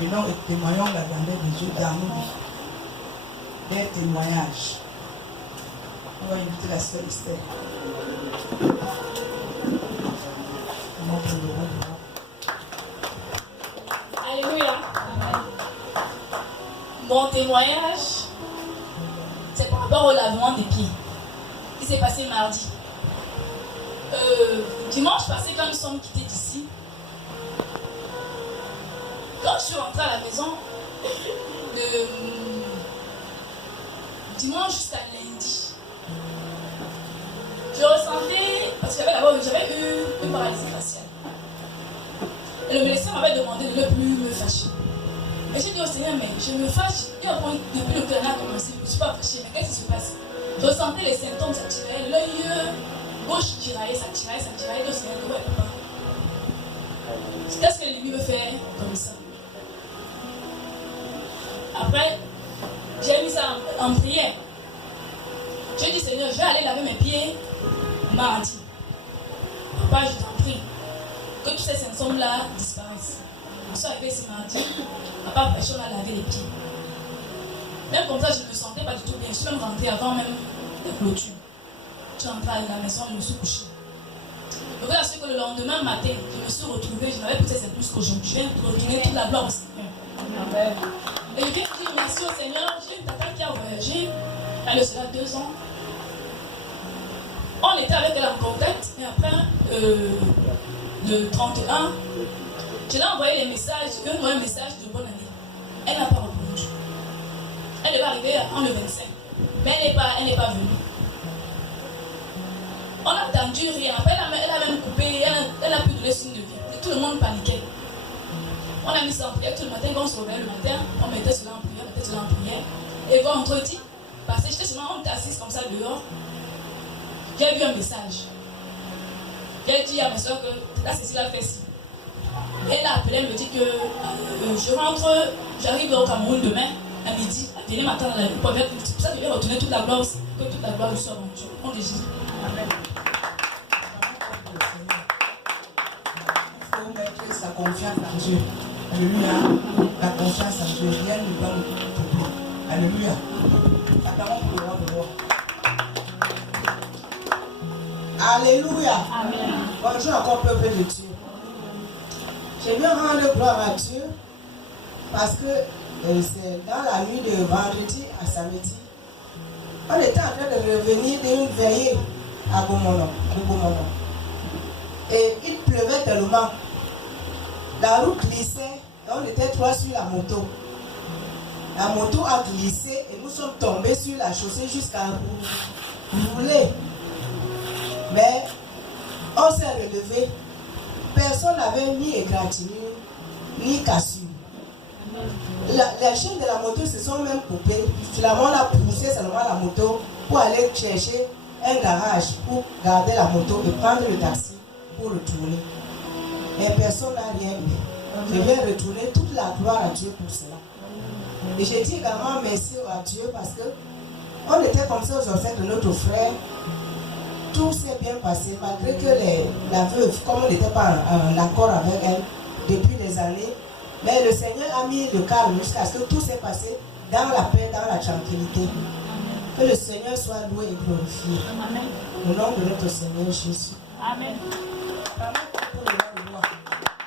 Venons et témoignons la grandeur de Dieu dans nos vies. Des témoignages. On va inviter la sœur Esther. Alléluia. Mon témoignage, c'est par rapport au lavement des pieds qui s'est passé mardi. Dimanche passé, quand nous sommes quittés d'ici, quand je suis rentrée à la maison, de dimanche jusqu'à lundi, je ressentais, parce que j'avais eu une paralysie faciale. Et le médecin m'avait demandé de ne plus me fâcher. Et j'ai dit au Seigneur, mais je me fâche. Et depuis le canard a commencé, je ne me suis pas fâchée. Mais qu'est-ce qui se passe? Je ressentais les symptômes, ça tirait. L'œil gauche tiraillait, ça tirait. Et le Seigneur dit, ouais, papa. Qu'est-ce que l'ennemi me fait comme ça? Après, j'ai mis ça en prière. J'ai dit, Seigneur, je vais aller laver mes pieds mardi. Papa, je t'en prie, que tous ces symptômes-là disparaissent. Je suis arrivé ce mardi, papa, personne n'a lavé les pieds. Même comme ça, je ne me sentais pas du tout bien. Je suis même rentrée avant même la clôture. Je suis rentrée à la maison, je me suis couchée. Le vrai, c'est que le lendemain matin, je me suis retrouvée, je n'avais plus ces symptômes qu'aujourd'hui. Je viens de retourner toute la gloire au Seigneur. Amen. Et je viens dire merci au Seigneur. J'ai une tata qui a voyagé, elle a cela 2 ans. On était avec elle en contact, et après, le 31, je l'ai envoyé les messages, un message de bonne année. Elle n'a pas répondu. Elle devait arriver en le 25, mais elle n'est pas venue. On a attendu rien. Après, elle a même coupé, elle n'a plus donné signe de vie. Et tout le monde paniquait. On a mis ça en prière tout le matin. Quand on se réveillait le matin, on mettait cela en prière, Et vendredi, parce que j'étais seulement, on était assise comme ça dehors, j'ai vu un message. J'ai dit à ma soeur que là, Cécile a fait ci. Elle a appelé, elle me dit que je rentre, j'arrive au Cameroun demain, à midi. Venez m'attendre à l'aéroport. C'est pour ça que je vais retourner toute la gloire aussi, que toute la gloire lui soit rendue. On le dit. Amen. Il faut mettre sa confiance en Dieu. Alléluia. La confiance en Dieu. Rien ne va nous tromper. Alléluia. Attendons pour le roi de roi. Alléluia. Amen. Bonjour encore peuple de Dieu. Je veux rendre gloire à Dieu parce que c'est dans la nuit de vendredi à samedi. On était en train de revenir d'une veillée à Gomono. Et il pleuvait tellement. La route glissait, on était 3 sur la moto. La moto a glissé et nous sommes tombés sur la chaussée jusqu'à rouler. Mais on s'est relevé. Personne n'avait ni égratignure, ni cassure. Les chaînes de la moto se sont même coupées. Finalement, on a poussé seulement la moto pour aller chercher un garage pour garder la moto et prendre le taxi pour retourner. Mais personne n'a rien eu. Je viens retourner toute la gloire à Dieu pour cela. Et je dis également merci à Dieu parce que on était comme ça aux obsèques de notre frère. Tout s'est bien passé malgré que la veuve, comme on n'était pas en accord avec elle depuis des années, mais le Seigneur a mis le calme jusqu'à ce que tout s'est passé dans la paix, dans la tranquillité. Que le Seigneur soit loué et glorifié. Amen. Au nom de notre Seigneur Jésus. Amen. La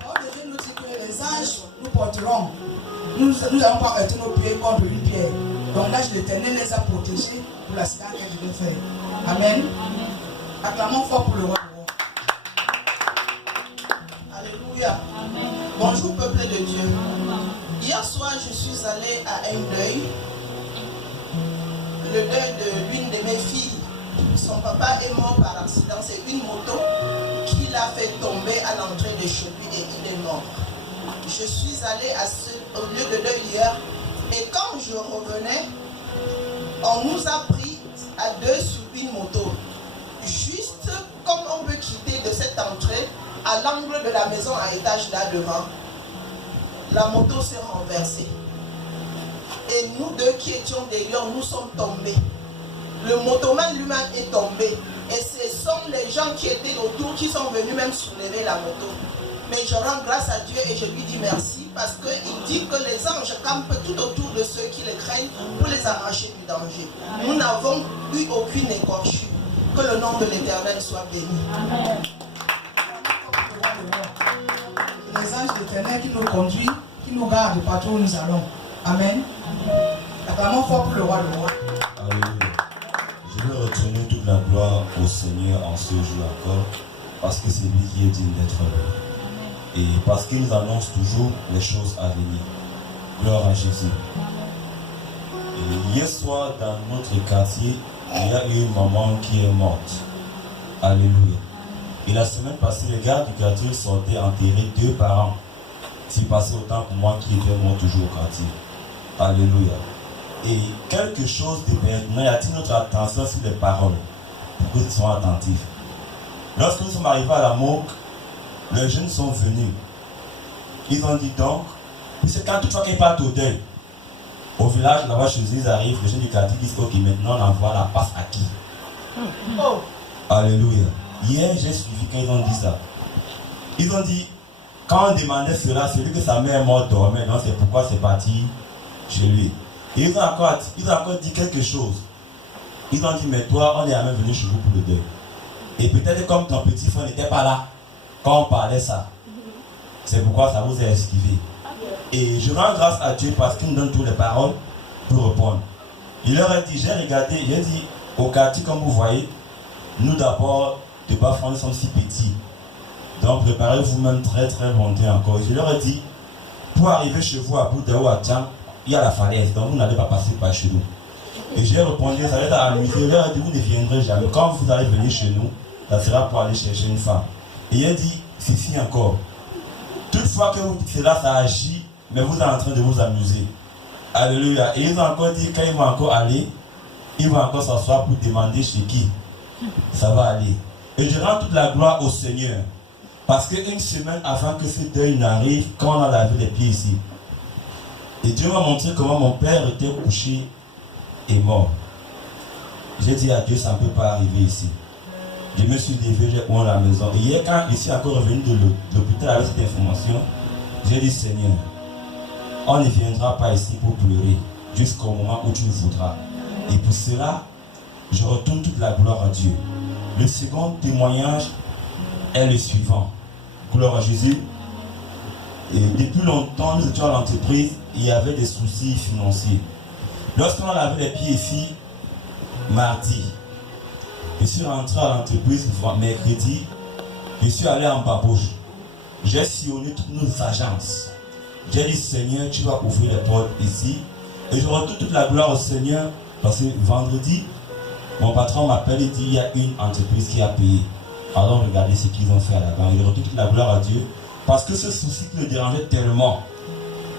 parole de Dieu nous dit que les anges nous porteront. Nous n'allons pas heurter nos pieds contre une pierre. Donc l'ange de l'Éternel les a protégés pour l'accident qu'elle devait faire. Amen. Acclamons fort pour le roi. Alléluia. Amen. Bonjour peuple de Dieu. Hier soir, je suis allée à un deuil. Le deuil de l'une de mes filles. Son papa est mort par accident. C'est une moto qui l'a fait tomber à l'entrée de chez lui et il est mort. Je suis allée au lieu de deuil hier et quand je revenais, on nous a pris à 2 sur une moto. Juste comme on peut quitter de cette entrée à l'angle de la maison à étage là devant, la moto s'est renversée. Et nous deux qui étions derrière, nous sommes tombés. Le motoman lui-même est tombé. Et ce sont les gens qui étaient autour qui sont venus même soulever la moto. Mais je rends grâce à Dieu et je lui dis merci parce qu'il dit que les anges campent tout autour de ceux qui les craignent pour les arracher du danger. Nous n'avons eu aucune écorchure. Que le nom de l'Éternel soit béni. Amen. Les anges de l'Éternel qui nous conduisent, qui nous gardent partout où nous allons. Amen. Acclamons fort pour le roi de roi. Alléluia. Je veux retourner toute la gloire au Seigneur en ce jour encore, parce que c'est lui qui est digne d'être loué. Et parce qu'il nous annonce toujours les choses à venir. Gloire à Jésus. Et hier soir, dans notre quartier, il y a eu une maman qui est morte. Alléluia. Et la semaine passée, les gars du quartier sortaient enterrer 2 parents. C'est passé autant pour moi qui était mort toujours au quartier. Alléluia. Et quelque chose de pertinent attire notre attention sur les paroles, pour que nous soyons attentifs. Lorsque nous sommes arrivés à la morgue, les jeunes sont venus. Ils ont dit donc, puisque quand toutefois qu'ils partent au deuil, au village, là-bas chez eux, ils arrivent, les jeunes du quartier disent, ok, maintenant on envoie la passe à qui? Oh. Alléluia. Hier, j'ai suivi quand ils ont dit ça. Ils ont dit, quand on demandait cela, celui que sa mère est morte dormait, donc c'est pourquoi c'est parti chez lui. Et ils ont encore dit quelque chose. Ils ont dit, mais toi, on est jamais venu chez vous pour le deuil. Et peut-être comme ton petit frère n'était pas là quand on parlait ça. C'est pourquoi ça vous a esquivé. Et je rends grâce à Dieu parce qu'il nous donne toutes les paroles pour répondre. Il leur a dit, j'ai regardé, j'ai dit, au quartier, comme vous voyez, nous d'abord, de Bafran, nous sommes si petits. Donc préparez-vous même très très longtemps encore. Je leur ai dit, pour arriver chez vous à Bouddha ou à Tchang, il y a la falaise, donc vous n'allez pas passer par chez nous. Et j'ai répondu, ça va être amusé. Je leur ai dit, vous ne viendrez jamais. Quand vous allez venir chez nous, ça sera pour aller chercher une femme. Et il a dit, ceci encore. Toutefois que vous dites cela, ça agit, mais vous êtes en train de vous amuser. Alléluia. Et ils ont encore dit, quand ils vont encore aller, ils vont encore s'asseoir pour demander chez qui ça va aller. Et je rends toute la gloire au Seigneur. Parce qu'une semaine avant que ce deuil n'arrive, quand on a lavé les pieds ici, et Dieu m'a montré comment mon père était couché et mort. J'ai dit à Dieu, ça ne peut pas arriver ici. Je me suis levé, j'ai ouvert la maison. Et hier, quand je suis encore revenu de l'hôpital avec cette information, j'ai dit, Seigneur, on ne viendra pas ici pour pleurer jusqu'au moment où tu le voudras. Et pour cela, je retourne toute la gloire à Dieu. Le second témoignage est le suivant. Gloire à Jésus. Et depuis longtemps, nous étions à l'entreprise, il y avait des soucis financiers. Lorsqu'on avait les pieds ici, mardi, je suis rentré à l'entreprise mercredi, je suis allé en babouche. J'ai sillonné toutes nos agences. J'ai dit, Seigneur, tu vas ouvrir les portes ici. Et je retourne toute la gloire au Seigneur parce que vendredi, mon patron m'appelle et dit, il y a une entreprise qui a payé. Alors regardez ce qu'ils ont fait à la banque. Il retourne toute la gloire à Dieu. Parce que ce souci qui le dérangeait tellement,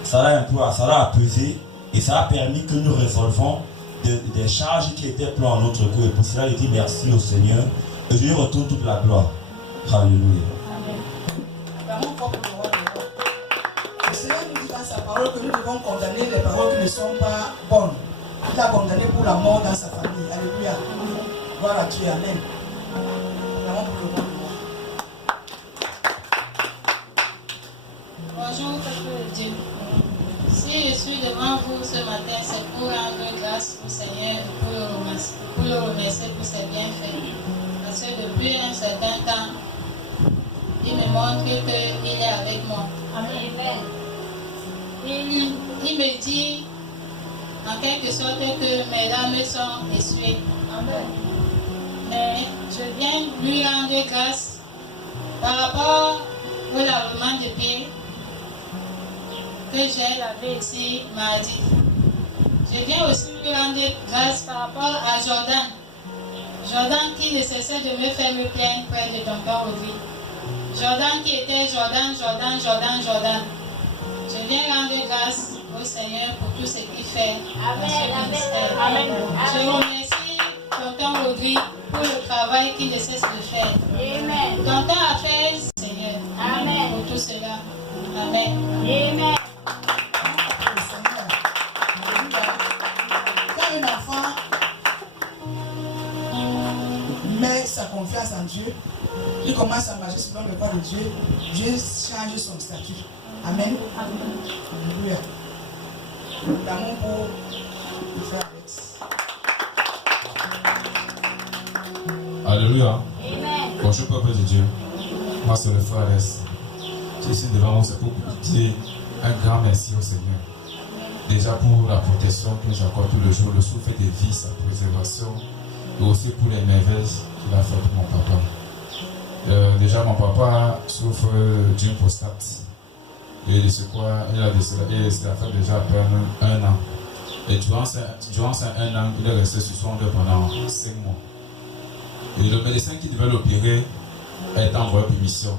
ça l'a apaisé et ça a permis que nous résolvons des charges qui étaient pleines en notre cœur. Et pour cela, je dis merci au Seigneur et je lui retourne toute la gloire. Alléluia. Le Seigneur nous dit dans sa parole que nous devons condamner les paroles qui ne sont pas bonnes. Il a condamné pour la mort dans sa famille. Alléluia. Gloire à Dieu. Amen. Acclamons pour le roi de roi. Bonjour, peuple de Dieu. Si je suis devant vous ce matin, c'est pour rendre grâce au Seigneur et pour le remercier pour ses bienfaits. Parce que depuis un certain temps, il me montre qu'il est avec moi. Amen. Il me dit en quelque sorte que mes larmes sont essuyées. Amen. Mais je viens lui rendre grâce par rapport au lavement de pieds que j'ai lavé ici mardi. Je viens aussi lui rendre grâce par rapport à Jordan. Jordan qui ne cessait de me faire me plaindre près de tonton Audrey. Jordan qui était Jordan. Je viens rendre grâce au Seigneur pour tout ce qu'il fait dans ce ministère. Amen. Je remercie tonton Audrey pour le travail qu'il ne cesse de faire. Amen. Tonton a fait Seigneur. Amen. Pour tout cela. Amen. Amen. Quand un enfant met sa confiance en Dieu, il commence à marcher selon le voie de Dieu, Dieu change son statut. Amen. Alléluia. L'amour pour le frère Alex. Alléluia. Bonjour peuple de Dieu. Moi c'est le frère Alex. Je suis devant vous, c'est pour dire un grand merci au Seigneur. Déjà pour la protection que j'accorde tous les jours, le souffle de vie, sa préservation, et aussi pour les merveilles qu'il a fait pour mon papa. Déjà mon papa souffre d'une prostate. Et de ce quoi il a décédé, et ça fait déjà à peine 1 an. Et durant ces 1 an, il est resté sur son lit pendant 5 mois. Et le médecin qui devait l'opérer a été envoyé pour mission.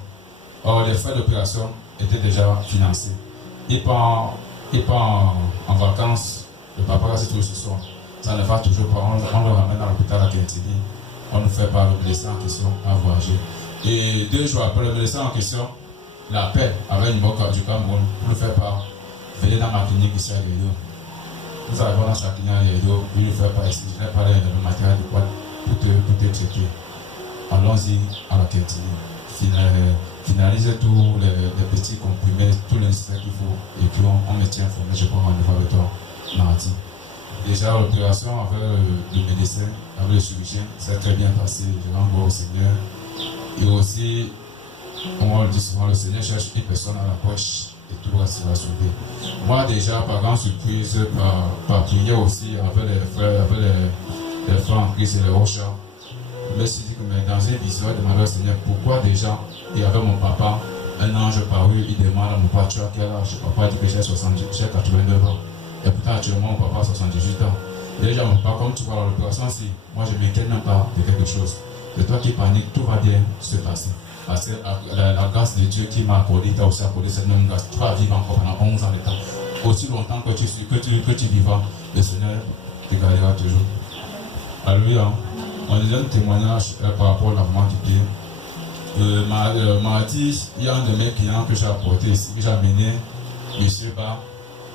Or, les frais d'opération étaient déjà financés. Il part en vacances, le papa reste toujours ce soir. Ça ne va toujours pas, on le ramène à l'hôpital à Quintini. On nous fait par le médecin en question à voyager. Et 2 jours après, le médecin en question l'appelle avec une boîte du Cameroun pour le faire part. Venez dans ma clinique ici à Lédo. Nous arrivons dans sa clinique à Lédo, il nous fait part ici. Je n'ai pas le matériel adéquat pour te traiter. Allons-y à la Quintini. Finaliser tous les petits comprimés, tous les nécessaires qu'il faut, et puis on me tient informé. Je prends rendez-vous avec toi mardi. Déjà, l'opération avec le médecin, avec le chirurgien, ça a très bien passé. Je rends gloire au Seigneur. Et aussi, on le dit souvent, le Seigneur cherche une personne à la poche et tout sera sauvé. Moi, déjà, par grande surprise, par prière aussi, avec les frères en Christ et les Rochas, je me suis dit que mais dans une vision, je demandais au Seigneur pourquoi déjà, et avec mon papa, un ange paru, il demande à mon papa, tu as quel âge? Papa dit que j'ai 89 ans. Et pourtant, actuellement, mon papa a 78 ans. Et déjà, mon papa, comme tu vois, l'opération, si moi je ne m'inquiète même pas de quelque chose. C'est toi qui paniques, tout va bien se passer. Parce que la grâce de Dieu qui m'a accordé, tu as aussi accordé cette même grâce. Tu vas vivre encore pendant 11 ans de temps. Aussi longtemps que tu vivras, le Seigneur te gardera toujours. Alléluia. On a un témoignage par rapport à la maman du pays. Mardi, il y a un de mes clients que j'ai apporté ici, que j'ai amené, monsieur Ba.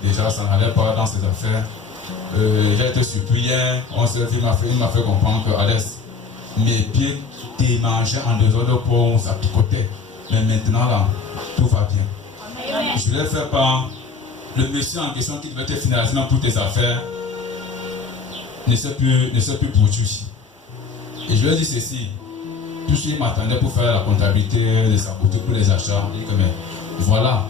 Déjà, ça n'allait pas dans ses affaires. J'ai été surpris hier, on s'est dit, il m'a fait comprendre que Alex, mes pieds démangeaient en désordre pour sa côté. Mais maintenant, là, tout va bien. Je voulais faire part, le monsieur en question qui devait être finalisé pour tes affaires ne sait plus poursuivre. Et je lui ai dit ceci, tout ce qu'il m'attendait pour faire la comptabilité de sa boutique pour les achats, il dit que mais voilà,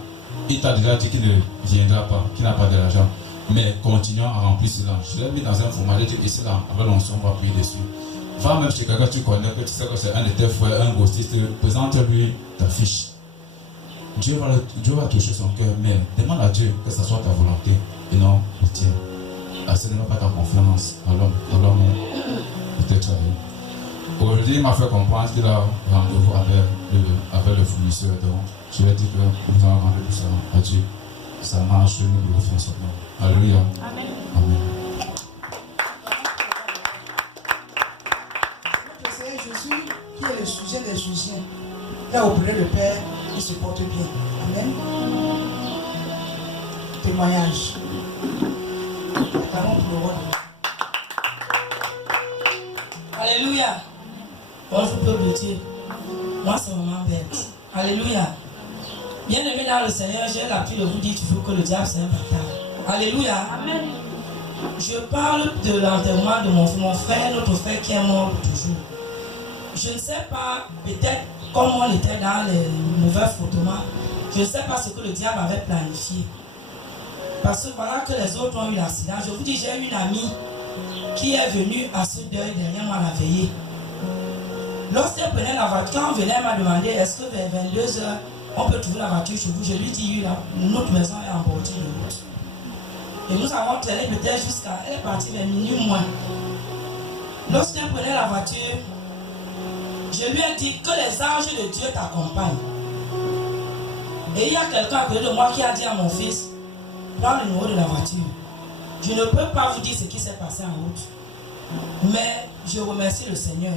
il t'a déjà dit qu'il ne viendra pas, qu'il n'a pas de l'argent. Mais continuons à remplir cela. Je l'ai mis dans un format, j'ai dit ici là, avec l'onction, on va appuyer dessus. Va même chez quelqu'un que tu connais, que tu sais que c'est un de tes frères, un grossiste, présente-lui ta fiche. Dieu va toucher son cœur, mais demande à Dieu que ce soit ta volonté et non le tien. Ce n'est pas ta confiance à l'homme, peut-être à lui. Aujourd'hui, il m'a fait comprendre qu'il a rendez-vous avec le fournisseur. Donc, je lui ai dit que nous allons rendre tout ça à Dieu. Ça marche, nous le faisons seulement. Alléluia. Amen. Amen. Le Seigneur Jésus, qui est le sujet des sujets, il a opéré le Père, il se porte bien. Amen. Témoignage. Acclamons pour le roi. Alléluia. Bonjour peuple de Dieu. Moi c'est maman Berthe. Alléluia. Bien-aimé dans le Seigneur, j'ai l'appui de vous dire toujours que le diable c'est un bâtard. Alléluia. Amen. Je parle de l'enterrement de mon frère, notre frère qui est mort toujours. Je ne sais pas, peut-être comme on était dans les mauvais frottements, je ne sais pas ce que le diable avait planifié. Parce que voilà que les autres ont eu l'accident. Je vous dis, j'ai une amie qui est venue à ce deuil dernièrement à la veillée. Lorsqu'elle prenait la voiture, quand on venait, elle m'a demandé est-ce que vers 22h, on peut trouver la voiture chez vous. Je lui ai dit oui, notre maison est en bordure de route. Et nous avons traîné peut-être jusqu'à. Elle est partie vers minuit moins. Lorsqu'elle prenait la voiture, je lui ai dit que les anges de Dieu t'accompagnent. Et il y a quelqu'un à côté de moi qui a dit à mon fils prends le numéro de la voiture. Je ne peux pas vous dire ce qui s'est passé en route. Mais je remercie le Seigneur.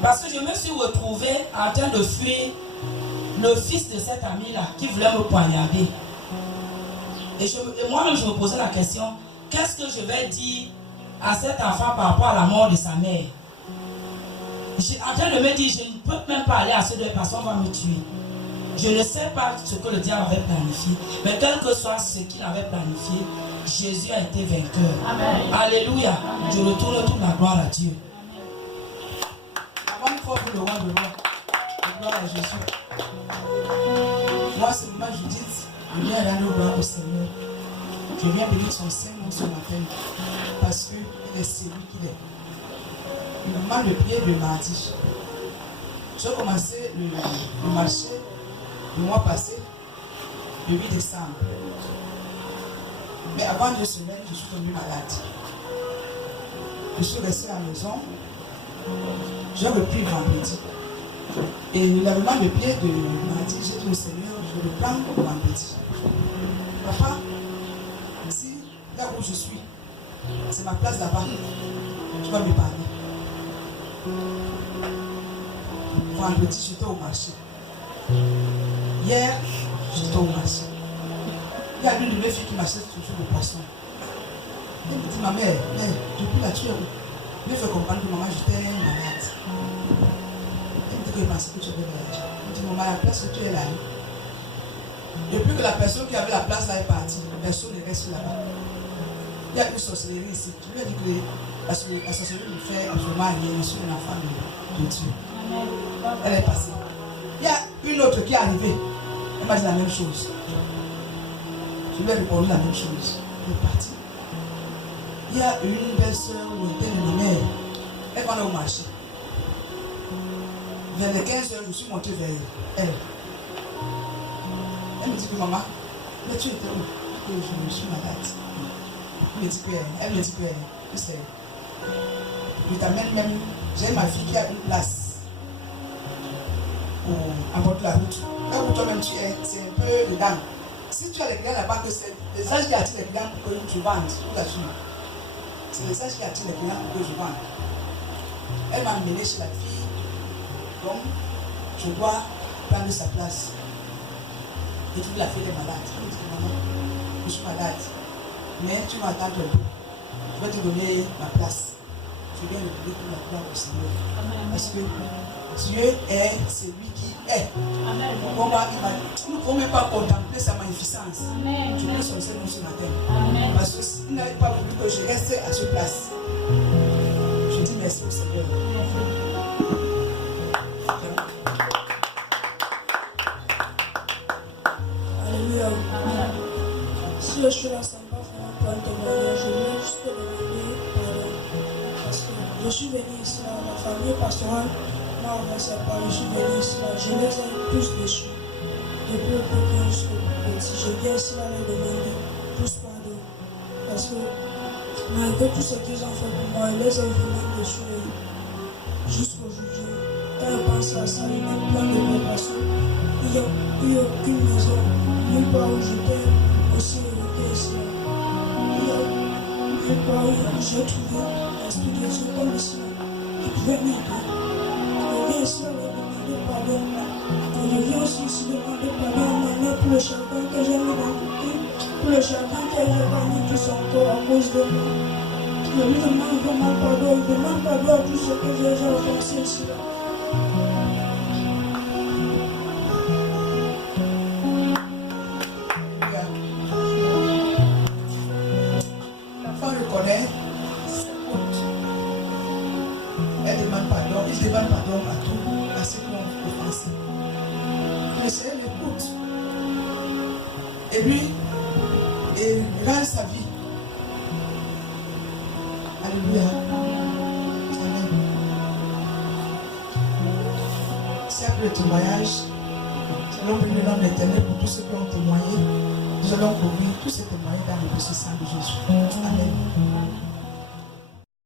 Parce que je me suis retrouvé en train de fuir le fils de cette amie-là qui voulait me poignarder. Et moi-même, je me posais la question, qu'est-ce que je vais dire à cet enfant par rapport à la mort de sa mère? J'ai en train de me dire, je ne peux même pas aller à ce deuil parce qu'on va me tuer. Je ne sais pas ce que le diable avait planifié, mais quel que soit ce qu'il avait planifié, Jésus a été vainqueur. Amen. Alléluia. Je retourne toute la gloire à Dieu. Avant de faire le roi de roi, la gloire à Jésus. Moi, c'est le moment Judith, je viens rendre gloire au Seigneur. Je viens bénir son Saint-Nom ce matin, parce qu'il est celui qu'il est. Le moment de prière de mardi. J'ai commencé le marché le mois passé, le 8 décembre. Mais avant 2 semaines, je suis tombée malade. Je suis restée à la maison. J'ai repris vendredi. Et le lavement de pied de mardi, j'ai dit au Seigneur, je vais le prendre vendredi. Papa, si là où je suis, c'est ma place là-bas, tu vas me parler. Vendredi, j'étais au marché. Hier, j'étais au marché. Il y a l'une de mes filles qui m'achète toujours des poissons. Elle me dit, ma mère, depuis la tu es où? Je lui ai fait comprendre que maman, j'étais malade. Elle me dit qu'il pensait que tu avais voyagé. Elle me dit, maman, la place que tu es là. Depuis que la personne qui avait la place là est partie, personne ne reste là-bas. Il y a une sorcellerie ici. Je lui ai dit que la sorcellerie ne fait absolument rien. Je suis une enfant de Dieu. Elle est passée. Il y a une autre qui est arrivée. Elle m'a dit la même chose. Je lui ai répondu la même chose. Elle est partie. Il y a une belle soeur où elle était de ma mère. Elle va aller au marché. Vers les 15 heures, je suis monté vers elle. Elle me dit que maman, mais tu étais où? Je suis malade. Elle me dit que c'est. Je t'amène même. J'ai ma fille qui a une place à bord de la route. Là où toi-même tu es, c'est un peu dedans. Si tu as les clients là-bas, c'est les âges qui attirent les clients pour que tu vendes, pour la suite. C'est les âges qui attirent les clients pour que je vende. Elle m'a amené chez la fille, donc je dois prendre sa place. Et puis la fille est malade. Elle me dit, maman, je suis malade, mais tu m'attends un peu. Je vais te donner ma place. Je viens de donner pour la gloire au Seigneur. Parce que Dieu est celui qui est. Amen. Nous ne pouvons même pas contempler sa magnificence. Amen. Je prie son Seigneur ce matin. Amen. Parce que s'il n'avait pas voulu que je reste à cette place, je dis merci au Seigneur. Alléluia. Si je suis là, ça ne va pas vraiment prendre témoignage. Je voulais juste te demander pardon. Parce que je suis venu ici, là, la famille pastorale m'a avancé par, je suis venu ici, là, je les ai tous déçus. Depuis le premier jusqu'au petit. Je viens ici, là, leur demander tous pardon. Parce que malgré tout ce qu'ils ont fait pour moi, ils les ont vraiment déçus. Jusqu'aujourd'hui, quand je pense à ça, il y a plein de préparation. Il n'y a plus aucune maison, nulle part où j'étais aussi évoqué ici. Il y a nulle part où j'ai trouvé l'esprit de Dieu comme ici, qui pouvait m'aider. Je viens ici leur demander pardon. Et je viens aussi ici demander pardon à ma mère pour le chagrin que j'ai mis dans mon cœur, pour le chagrin qu'elle a mis tout son corps à cause de moi. Je lui demande vraiment pardon, je demande pardon à tout ce que j'ai offensé ici. L'enfant reconnaît ses fautes. Elle demande pardon. Il demande pardon à tout, à ceux qui l'ont offensé. Le Seigneur l'écoute. Et lui, il rend sa vie. Alléluia. Amen. C'est après le témoignage. Nous allons bénir le nom de l'Éternel pour tous ceux qui ont témoigné. Nous allons couvrir tous ces témoignages dans le précieux sang de Jésus. Amen.